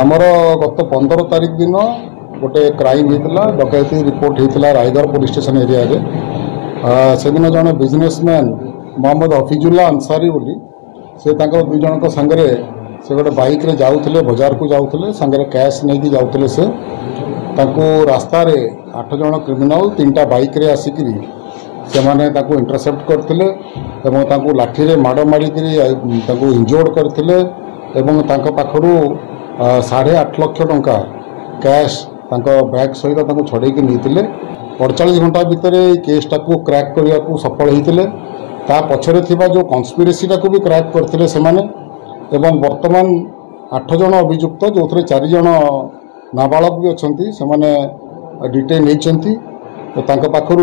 आमर गत 15 तारिख दिन गोटे क्राइम होता डकैती रिपोर्ट होता रायगढ़ पुलिस स्टेशन एरिया रे से दिन जड़े बिजनेसमैन मोहम्मद हफिजुल्ला अंसारी बोली से दुई जन सांगे से गोटे बाइक रे जाऊले बजार को जाऊले सांगे कैश नहीं जाऊले से रास्ता रे 8 जन क्रिमिनाल 3टा बाइक रे आसिकी से माने इंटरसेप्ट करते लाठी रे माड़ मारिक इंजोर्ड करते पाखु 8.5 लाख टंका कैश बैग सहित छड़े नहीं 48 घंटा भितर केसटा को क्रैक करने को सफल होते पछरे थिबा जो कन्स्पिरेसीटा को भी क्रैक करते से वर्तमान 8 जन अभियुक्त जो 4 जन नाबालक भी अच्छा से डिटेन होती पाखु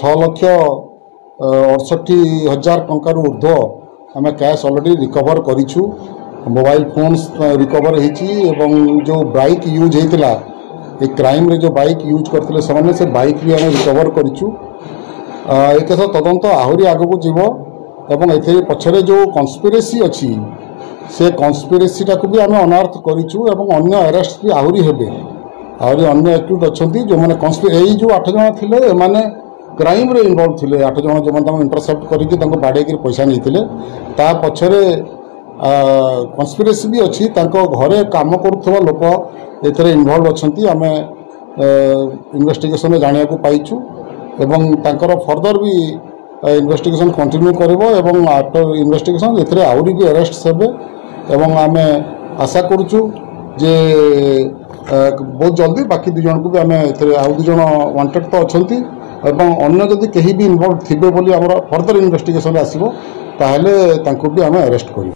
6,68,000 टंकार ऊर्ध्व आम कैश ऑलरेडी रिकवर करूँ मोबाइल फोन्स रिकवर होती जो बाइक यूज होता ये क्राइम रे जो बाइक यूज करते से बाइक भी आम रिकवर करूँ एक तदंत आहरी आग को जीव एवं ए पछरे जो कन्स्पिरेसी अच्छी से कन्स्पिरेसीटा को भी आम अनार्थ करूँ अन्य अरेस्ट भी आहरी हेबे आहरी अन्य एक्यूट अच्छा जो मैंने यही जो 8 जन थे एमाने क्राइम रे इन्वॉल्व थे 8 जन जो इंटरसेप्ट करके बाड़े पैसा नहीं पछरे कन्स्पिरेसी भी अच्छी घरे काम करुवा लोक ए इन्वॉल्व अच्छा आम इन्वेस्टिगेशन जाना पाइचु एवं फर्दर भी इन्वेस्टिगेशन कंटिन्यू कर आफ्टर इन्वेस्टिगेशन ए आहरी भी अरेस्ट हेबे एवं आम आशा करुचु जे बहुत जल्दी बाकी 2 जन को भी आम आउ 2 जन वांटेड तो अच्छा एवं अन्य जदि कहीं भी इन्वॉल्व थे बोली फर्दर इन्वेस्टिगेशन आसो ताहले भी आम अरेस्ट करूँ।